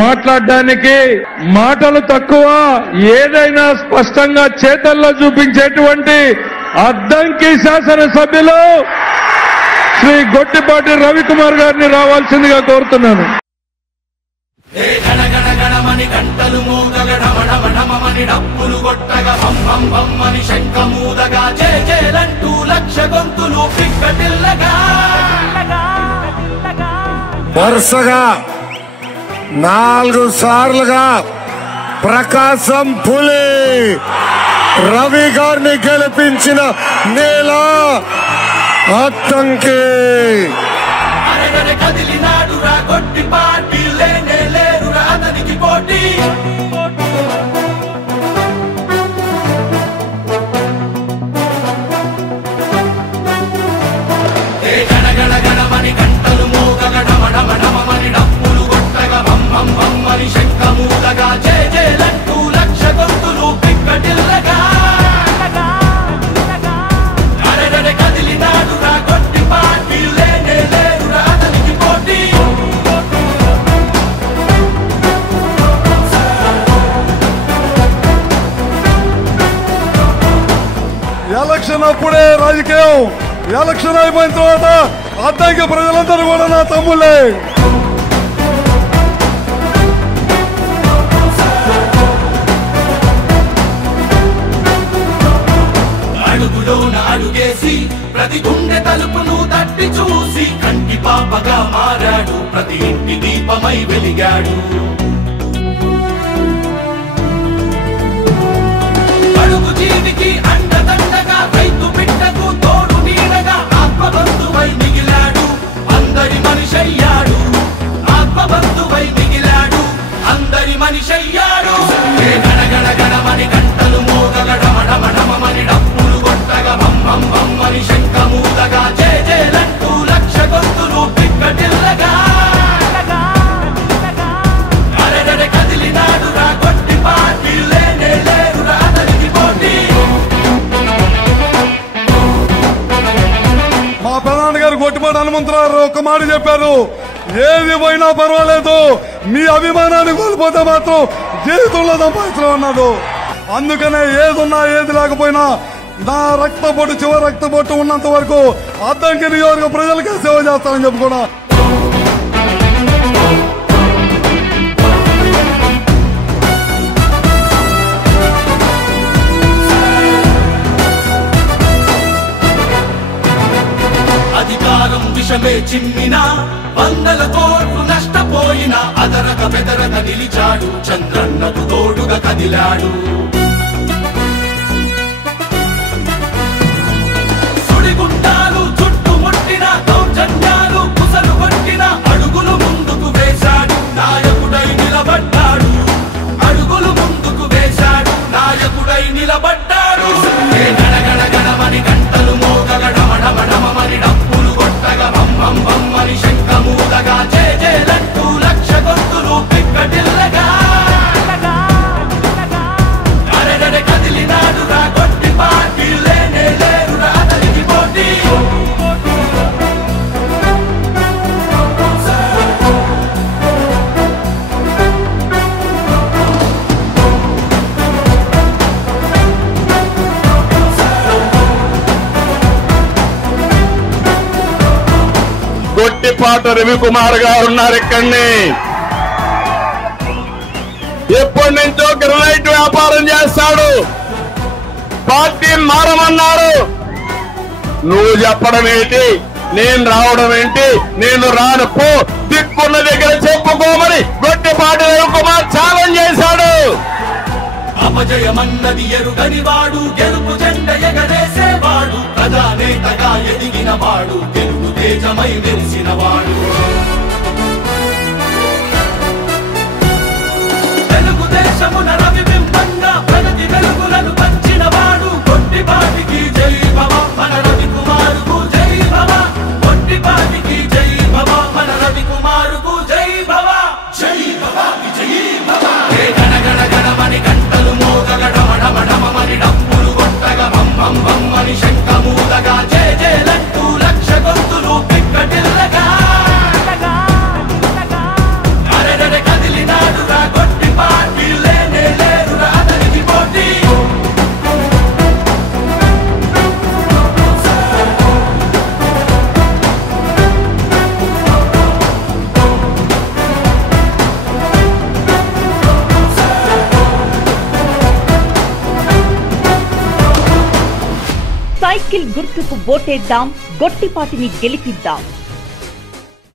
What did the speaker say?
మాట్లాడడానికి మాటలు తక్కువ, ఏదైనా స్పష్టంగా చేతల్లో చూపించేటువంటి అద్దంకి శాసనసభ్యులు శ్రీ గొట్టిపాటి రవికుమార్ గారిని రావాల్సిందిగా కోరుతున్నాను. గంటలు మోగగడమడమడమని డప్పులు కొట్టగా బం బం అని శంఖమూదగా జేజేలంటూ లక్ష గొంతులు పిక్కటిల్లగా వరుసగా 4 సార్లుగా ప్రకాశం పులి రవి గారిని గెలిపించిన నేల అద్దంకి. కదిలినాడు రా గొట్టిపాటి, లేనే లేరు రా అతనికి పోటీ. గణగణగణమని గంటలు మోగగడమడమడమని డప్పులు కొట్టగా బం బం అని శంఖమూదగా జేజేలంటూ లక్ష గొంతులు పిక్కటిల్లగా కదిలినాడు రా గొట్టిపాటి, లేనే లేరు రా అతనికి పోటీ. ఎలక్షన్ అప్పుడే రాజకీయం, ఎలక్షన్ అయిపోయిన తర్వాత అద్దంకి ప్రజలందరూ కూడా నా తమ్ముళ్ళే. అడుగులోన అడుగేసి ప్రతి గుండె తలుపును తట్టి చూసి కంటి పాపగా మారాడు, ప్రతి ఇంటి దీపమై వెలిగాడు. అడుగు జీవికి అండదండగా, రైతు బిడ్డకు తోడు నీడగా ఆత్మబంధువై మిగిలాడు, అందరి మనిషయ్యాడు. ఆత్మబంధువై మిగిలాడు, అందరి మనిషయ్యాడు. గణగణగణమని గంటలు మోగగడమడమడమని డప్పులు కొట్టగా బం బం అని శంఖమూదగా జేజేలంటూ లక్ష గొంతులు పిక్కటిల్లగా కదిలినాడు రా గొట్టిపాటి, లేనే లేరు రా అతనికి పోటీ. మా ప్రధాని గారు గొట్టిపాటి హనుమంతరావు ఒక మాట చెప్పారు, ఏది పోయినా పర్వాలేదు, మీ అభిమానాన్ని కోల్పోతే మాత్రం జీవితంలో సంపాదించడం అన్నాడు. అందుకనే ఏదున్నా ఏది లేకపోయినా నా రక్తపోటు చివరి రక్తపోటు ఉన్నంత వరకు అద్దంకి నియోజక ప్రజలకే సేవ చేస్తానని చెప్పి కూడా అధికారం విషమే చిమ్మినా, 100 కోట్లు నష్టపోయినా అదరక బెదరక నిలిచాడు, చంద్రన్నకు తోడుగా కదిలాడు. సుడిగుండాలు చుట్టుముట్టిన, దౌర్జన్యాలు కుసలు కొట్టిన అడుగులు ముందుకు వేశాడు, నాయకుడై నిలబడ్డాడు. అడుగులు ముందుకు వేశాడు, నాయకుడై నిలబడ్డాడు. గణగణగణమని గంటలు మోగగడమడమడమని డప్పులు కొట్టగా బం బం అని శంఖమూదగా జేజేలంటూ లక్ష గొంతులు పిక్కటిల్లగా కదిలినాడు రా గొట్టిపాటి, లేనే లేరు రా అతనికి పోటీ. గొట్టిపాటి రవికుమార్ గారు ఉన్నారు ఇక్కడిని. ఎప్పటి నుంచో గ్రనైట్ వ్యాపారం చేస్తాడు, పార్టీ మారమన్నారు. నువ్వు చెప్పడం ఏంటి, నేను రావడం ఏంటి, నేను రాను పో, దిక్కున్న దగ్గర చెప్పుకోమని గొట్టిపాటి రవికుమార్ ఛాలెంజ్ చేశాడు. అపజయమన్నది ఎరుగని వాడు, గెలుపు జెండ ఎగరేసేవాడు, ప్రజానేతగా ఎదిగిన వాడు, తెలుగు తేజమై వెలిసిన వాడు. తెలుగుదేశమున రవిబింబంగా ప్రగతి వెలుగులను పంచిన వాడు, గొట్టిపాటికి జై భవ, మన రవికుమారుకు జై భవ. గొట్టిపాటికి జై భవ, మన రవికుమారుకు జై భవ. జై భవ, జై భవ. గణగణగణమని గంటలు మోగగడమడమడమని డప్పులు కొట్టగా బం బం అని శంఖమూదగా జేజేలంటూ లక్ష గొంతులు పిక్కటిల్లగా సైకిల్ గుర్తుకు ఓటేద్దాం, గొట్టిపాటిని గెలిపిద్దాం.